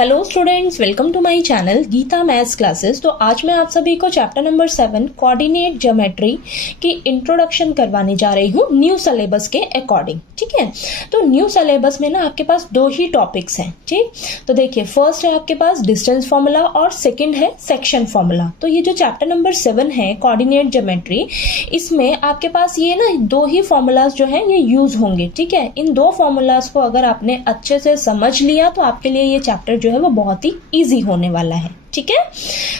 Hello students, welcome to my channel Geeta maths classes. तो आज मैं आप सभी को चैप्टर नंबर 7 कोऑर्डिनेट ज्योमेट्री की इंट्रोडक्शन करवाने जा रही हूँ न्यू सिलेबस के अकॉर्डिंग। ठीक है, तो न्यू सिलेबस में ना आपके पास दो ही टॉपिक्स हैं। ठीक, तो देखिए फर्स्ट है आपके पास डिस्टेंस फॉर्मूला और सेकंड है सेक्शन फॉर्मूला। तो ये जो चैप्टर नंबर 7 है कोऑर्डिनेट ज्योमेट्री, इसमें आपके पास ये ना दो ही फॉर्मूलाज जो है ये यूज होंगे। ठीक है, इन दो फॉर्मूलाज को अगर आपने अच्छे से समझ लिया तो आपके लिए ये चैप्टर जो है वो बहुत ही इजी होने वाला है। ठीक है,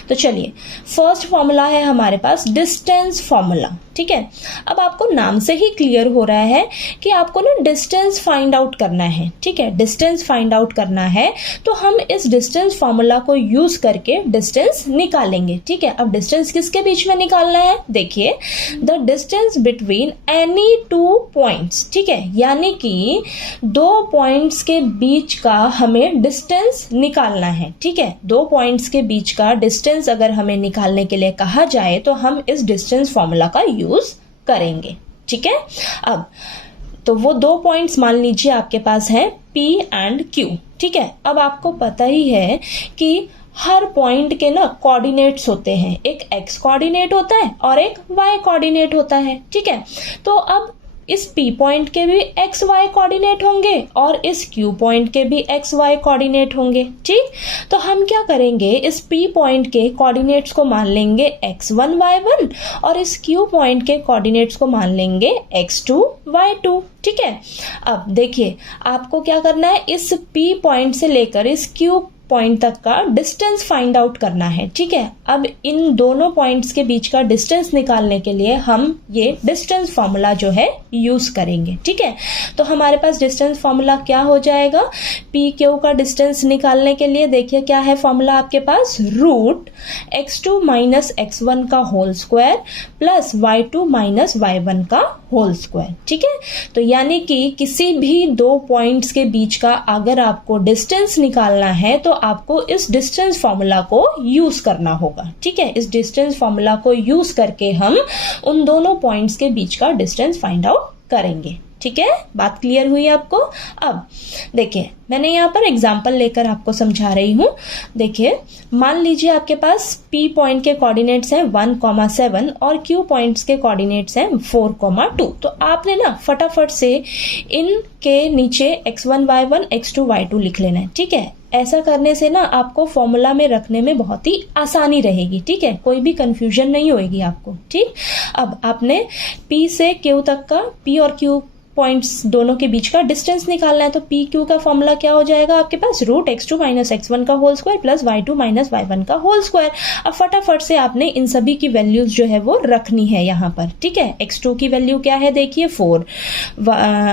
तो चलिए फर्स्ट फॉर्मूला है हमारे पास डिस्टेंस फॉर्मूला। ठीक है, अब आपको नाम से ही क्लियर हो रहा है कि आपको ना डिस्टेंस फाइंड आउट करना है। ठीक है, डिस्टेंस फाइंड आउट करना है तो हम इस डिस्टेंस फॉर्मूला को यूज करके डिस्टेंस निकालेंगे। ठीक है, अब डिस्टेंस किसके बीच में निकालना है? देखिए the distance between any two points. ठीक है, यानी कि दो पॉइंट्स के बीच का हमें डिस्टेंस निकालना है। ठीक है, दो पॉइंट्स के बीच का डिस्टेंस अगर हमें निकालने के लिए कहा जाए तो हम इस डिस्टेंस फॉर्मूला का यूज करेंगे। ठीक है, अब तो वो दो पॉइंट्स मान लीजिए आपके पास है P एंड Q। ठीक है, अब आपको पता ही है कि हर पॉइंट के ना कोऑर्डिनेट्स होते हैं, एक x कोऑर्डिनेट होता है और एक y कोऑर्डिनेट होता है। ठीक है, तो अब इस P पॉइंट के भी एक्स वाई कोऑर्डिनेट होंगे और इस Q पॉइंट के भी एक्स वाई कोऑर्डिनेट होंगे। ठीक, तो हम क्या करेंगे, इस P पॉइंट के कोऑर्डिनेट्स को मान लेंगे x1 y1 और इस Q पॉइंट के कोऑर्डिनेट्स को मान लेंगे x2 y2। ठीक है, अब देखिए आपको क्या करना है, इस P पॉइंट से लेकर इस Q पॉइंट तक का डिस्टेंस फाइंड आउट करना है। ठीक है, अब इन दोनों पॉइंट्स के बीच का डिस्टेंस निकालने के लिए हम ये डिस्टेंस फॉर्मूला जो है यूज करेंगे। ठीक है, तो हमारे पास डिस्टेंस फॉर्मूला क्या हो जाएगा, पी क्यू का डिस्टेंस निकालने के लिए देखिए क्या है फॉर्मूला आपके पास, रूट x2 माइनस x1 का whole square plus y2 minus y1 का होल स्क्वायर। ठीक है, तो यानी कि किसी भी दो पॉइंट्स के बीच का अगर आपको डिस्टेंस निकालना है तो आपको इस डिस्टेंस फॉर्मूला को यूज करना होगा। ठीक है, इस डिस्टेंस फॉर्मूला को यूज करके हम उन दोनों पॉइंट्स के बीच का डिस्टेंस फाइंड आउट करेंगे। ठीक है, बात क्लियर हुई आपको? अब देखिए मैंने यहाँ पर एग्जाम्पल लेकर आपको समझा रही हूँ। देखिए मान लीजिए आपके पास P पॉइंट के कोऑर्डिनेट्स हैं 1,7 और Q पॉइंट्स के कोऑर्डिनेट्स हैं 4,2। तो आपने ना फटाफट से इनके नीचे x1 y1 x2 y2 लिख लेना है। ठीक है, ऐसा करने से ना आपको फॉर्मूला में रखने में बहुत ही आसानी रहेगी। ठीक है, कोई भी कंफ्यूजन नहीं होगी आपको। ठीक, अब आपने P से Q तक का P और Q पॉइंट्स दोनों के बीच का डिस्टेंस निकालना है। तो पी क्यू का फॉर्मूला क्या हो जाएगा आपके पास, रूट x2 माइनस x1 का whole square plus y2 minus y1 का होल स्क्वायर। अब फटाफट से आपने इन सभी की वैल्यूज जो है वो रखनी है यहाँ पर। ठीक है, x2 की वैल्यू क्या है, देखिए 4,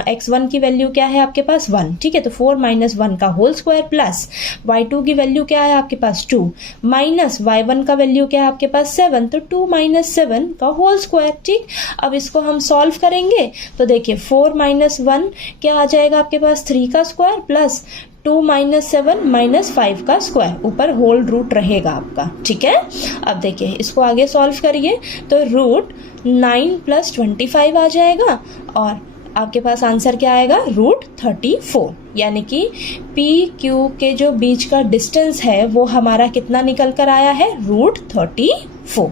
x1 की वैल्यू क्या है आपके पास 1। ठीक है, तो 4 माइनस 1 का होल स्क्वायर प्लस y2 की वैल्यू क्या है आपके पास 2 माइनस y1 का वैल्यू क्या है आपके पास 7, तो 2 माइनस 7 का होल स्क्वायर। ठीक, अब इसको हम सॉल्व करेंगे तो देखिए 4 माइनस 1 क्या आ जाएगा आपके पास 3 का स्क्वायर प्लस 2 माइनस 7 माइनस 5 का स्क्वायर, ऊपर होल रूट रहेगा आपका। ठीक है, अब देखिए इसको आगे सॉल्व करिए तो रूट 9 प्लस 25 आ जाएगा और आपके पास आंसर क्या आएगा, रूट 34। यानी कि पी क्यू के जो बीच का डिस्टेंस है वो हमारा कितना निकल कर आया है, रूट 34।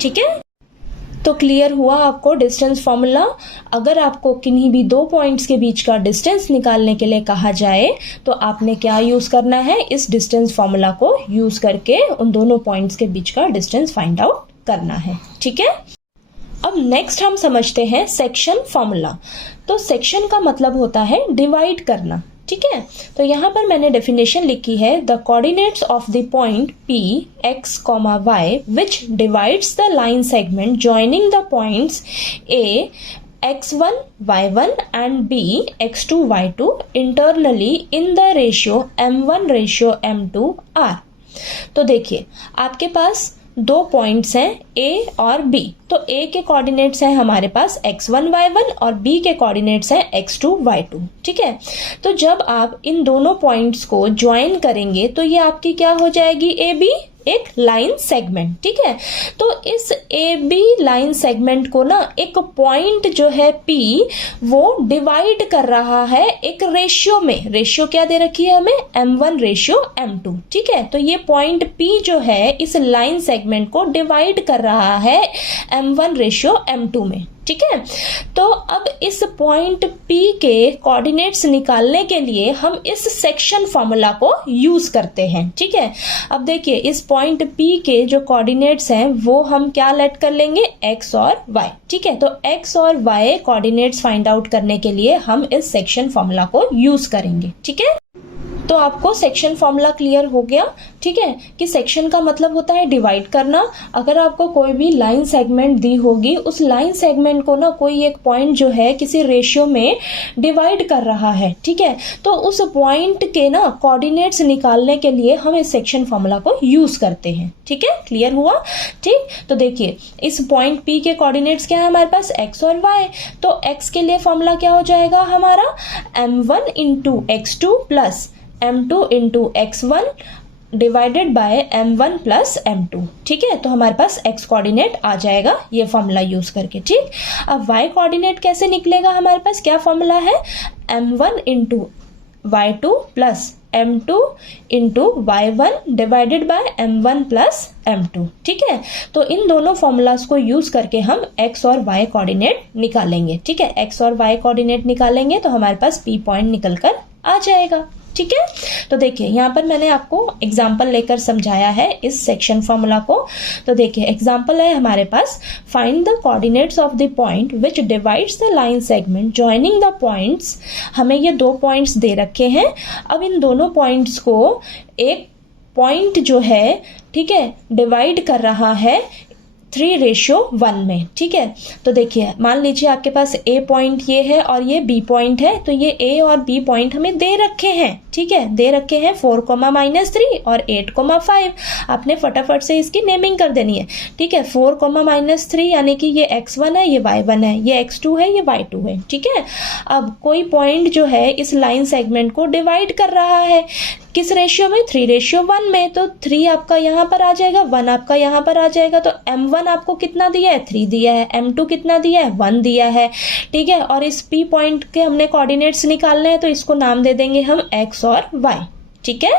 ठीक है, तो क्लियर हुआ आपको डिस्टेंस फॉर्मूला। अगर आपको किन्हीं भी दो पॉइंट्स के बीच का डिस्टेंस निकालने के लिए कहा जाए तो आपने क्या यूज करना है, इस डिस्टेंस फॉर्मूला को यूज करके उन दोनों पॉइंट्स के बीच का डिस्टेंस फाइंड आउट करना है। ठीक है, अब नेक्स्ट हम समझते हैं सेक्शन फॉर्मूला। तो सेक्शन का मतलब होता है डिवाइड करना। ठीक है, तो यहाँ पर मैंने डेफिनेशन लिखी है, the coordinates of the point P x, y which divides the line segment joining the points A x1 y1 and B x2 y2 internally in the ratio m1 ratio m2 r। तो देखिए आपके पास दो points हैं A और B। तो A के coordinates हैं हमारे पास x1 y1 और B के कोऑर्डिनेट्स हैं x2 y2। ठीक है, तो जब आप इन दोनों पॉइंट्स को ज्वाइन करेंगे तो ये आपकी क्या हो जाएगी, AB एक लाइन सेगमेंट, ठीक है। तो इस ए बी लाइन सेगमेंट को ना एक पॉइंट जो है P वो डिवाइड कर रहा है एक रेशियो में। रेशियो क्या दे रखी है हमें, M1 रेशियो M2, ठीक है। तो ये पॉइंट P जो है इस लाइन सेगमेंट को डिवाइड कर रहा है M1 रेशियो M2 में, ठीक है। तो अब इस पॉइंट P के कोऑर्डिनेट्स निकालने के लिए हम इस सेक्शन फॉर्मूला को यूज करते हैं, ठीक है। अब देखिए इस पॉइंट P के जो कोऑर्डिनेट्स हैं वो हम क्या लेट कर लेंगे, x और y, ठीक है। तो x और y कोऑर्डिनेट्स फाइंड आउट करने के लिए हम इस सेक्शन फॉर्मूला को यूज करेंगे, ठीक है। तो आपको सेक्शन फॉर्मूला क्लियर हो गया, ठीक है, कि सेक्शन का मतलब होता है डिवाइड करना। अगर आपको कोई भी लाइन सेगमेंट दी होगी, उस लाइन सेगमेंट को ना कोई एक पॉइंट जो है किसी रेशियो में डिवाइड कर रहा है, ठीक है, तो उस पॉइंट के ना कोऑर्डिनेट्स निकालने के लिए हम इस सेक्शन फॉर्मूला को यूज करते हैं, ठीक है। क्लियर हुआ, ठीक। तो देखिए इस पॉइंट P के कोऑर्डिनेट्स क्या है हमारे पास, x और y। तो x के लिए फॉर्मूला क्या हो जाएगा हमारा, m1 into x2 plus m2 into x1 divided by m1 plus m2, ठीक है। तो हमारे पास x कोऑर्डिनेट आ जाएगा ये फॉर्मूला यूज करके, ठीक। अब y कोऑर्डिनेट कैसे निकलेगा, हमारे पास क्या फॉर्मूला है, m1 into y2 plus m2 into y1 divided by m1 plus m2, ठीक है। तो इन दोनों फॉर्मूलाज को यूज करके हम x और y कोऑर्डिनेट निकालेंगे, ठीक है। x और y कोऑर्डिनेट निकालेंगे तो हमारे पास P पॉइंट निकल कर आ जाएगा, ठीक है। तो देखिए यहाँ पर मैंने आपको एग्जाम्पल लेकर समझाया है इस सेक्शन फॉर्मूला को। तो देखिए एग्जाम्पल है हमारे पास, find the coordinates of the point which divides the line segment joining the points. हमें ये दो पॉइंट्स दे रखे हैं। अब इन दोनों पॉइंट्स को एक पॉइंट जो है, ठीक है, डिवाइड कर रहा है 3:1 में, ठीक है। तो देखिए मान लीजिए आपके पास A पॉइंट ये है और ये B पॉइंट है। तो ये A और B पॉइंट हमें दे रखे हैं, ठीक है, दे रखे हैं 4,-3 और 8,5। आपने फटाफट से इसकी नेमिंग कर देनी है, ठीक है। 4,-3 यानी कि ये x1 है, ये y1 है, ये x2 है, ये y2 है, ठीक है। अब कोई पॉइंट जो है इस लाइन सेगमेंट को डिवाइड कर रहा है किस रेशियो में, 3:1 में। तो 3 आपका यहाँ पर आ जाएगा, 1 आपका यहाँ पर आ जाएगा। तो m1 आपको कितना दिया है, 3 दिया है, m2 कितना दिया है, 1 दिया है, ठीक है। और इस P पॉइंट के हमने कोऑर्डिनेट्स निकालने हैं तो इसको नाम दे देंगे हम x और y, ठीक है,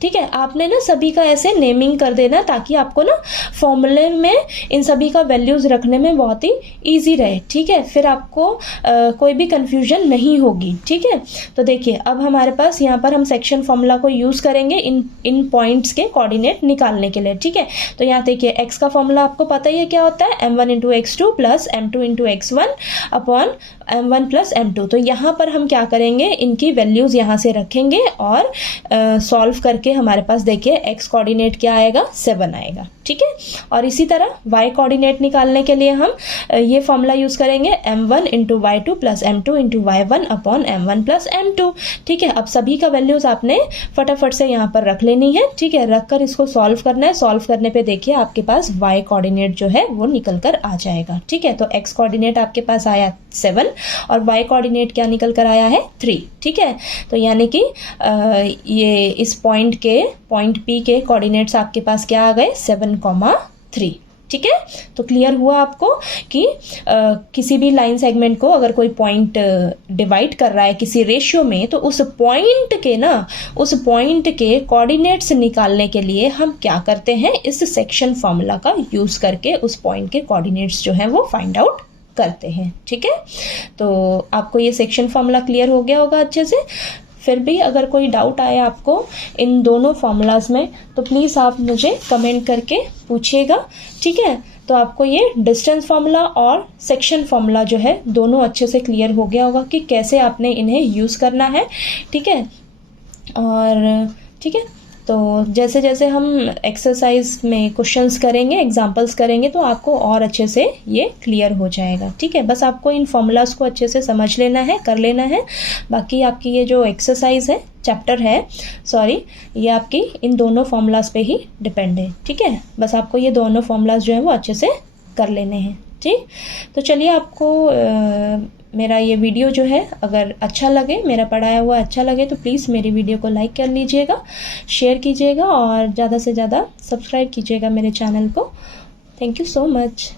ठीक है। आपने ना सभी का ऐसे नेमिंग कर देना ताकि आपको ना फॉर्मूले में इन सभी का वैल्यूज रखने में बहुत ही इजी रहे, ठीक है। फिर आपको कोई भी कंफ्यूजन नहीं होगी, ठीक है। तो देखिए अब हमारे पास यहाँ पर हम सेक्शन फॉर्मूला को यूज करेंगे इन पॉइंट्स के कोऑर्डिनेट निकालने के लिए, ठीक है। तो यहाँ देखिए x का फॉर्मूला आपको पता ही है क्या होता है, m1 into x2 plus m2 into x1 upon m1 plus m2। तो यहाँ पर हम क्या करेंगे, इनकी वैल्यूज यहाँ से रखेंगे और सॉल्व करके हमारे पास देखिए x कोऑर्डिनेट क्या आएगा, 7 आएगा, ठीक है। और इसी तरह y कोऑर्डिनेट निकालने के लिए हम ये फॉर्मूला यूज करेंगे, m1 into y2 plus m2 into y1 upon m1 plus m2, ठीक है। अब सभी का वैल्यूज आपने फटाफट से यहाँ पर रख लेनी है, ठीक है। रखकर इसको सॉल्व करना है। सॉल्व करने पे देखिए आपके पास y कोऑर्डिनेट जो है वो निकल कर आ जाएगा, ठीक है। तो x कोऑर्डिनेट आपके पास आया 7 और y कोऑर्डिनेट क्या निकल कर आया है, 3, ठीक है। तो यानी कि ये इस पॉइंट P के कोऑर्डिनेट्स आपके पास क्या आ गए, 7,3, ठीक है। तो क्लियर हुआ आपको कि किसी भी लाइन सेगमेंट को अगर कोई पॉइंट डिवाइड कर रहा है किसी रेशियो में तो उस पॉइंट के कोऑर्डिनेट्स निकालने के लिए हम क्या करते हैं, इस सेक्शन फॉर्मूला का यूज करके उस पॉइंट के कोऑर्डिनेट्स जो है वो फाइंड आउट करते हैं, ठीक है। तो आपको ये सेक्शन फॉर्मूला क्लियर हो गया होगा अच्छे से। फिर भी अगर कोई डाउट आए आपको इन दोनों फॉर्मूलाज में तो प्लीज़ आप मुझे कमेंट करके पूछिएगा, ठीक है। तो आपको ये डिस्टेंस फार्मूला और सेक्शन फार्मूला जो है दोनों अच्छे से क्लियर हो गया होगा कि कैसे आपने इन्हें यूज़ करना है, ठीक है। और ठीक है, तो जैसे जैसे हम एक्सरसाइज में क्वेश्चंस करेंगे, एग्जांपल्स करेंगे तो आपको और अच्छे से ये क्लियर हो जाएगा, ठीक है। बस आपको इन फॉर्मूलाज को अच्छे से समझ लेना है, कर लेना है। बाकी आपकी ये जो एक्सरसाइज है, चैप्टर है, ये आपकी इन दोनों फॉर्मूलाज पे ही डिपेंड है, ठीक है। बस आपको ये दोनों फॉर्मूलाज जो है वो अच्छे से कर लेने हैं, ठीक। तो चलिए आपको मेरा ये वीडियो जो है अगर अच्छा लगे, मेरा पढ़ाया हुआ अच्छा लगे तो प्लीज़ मेरी वीडियो को लाइक कर लीजिएगा, शेयर कीजिएगा और ज़्यादा से ज़्यादा सब्सक्राइब कीजिएगा मेरे चैनल को। Thank you so much.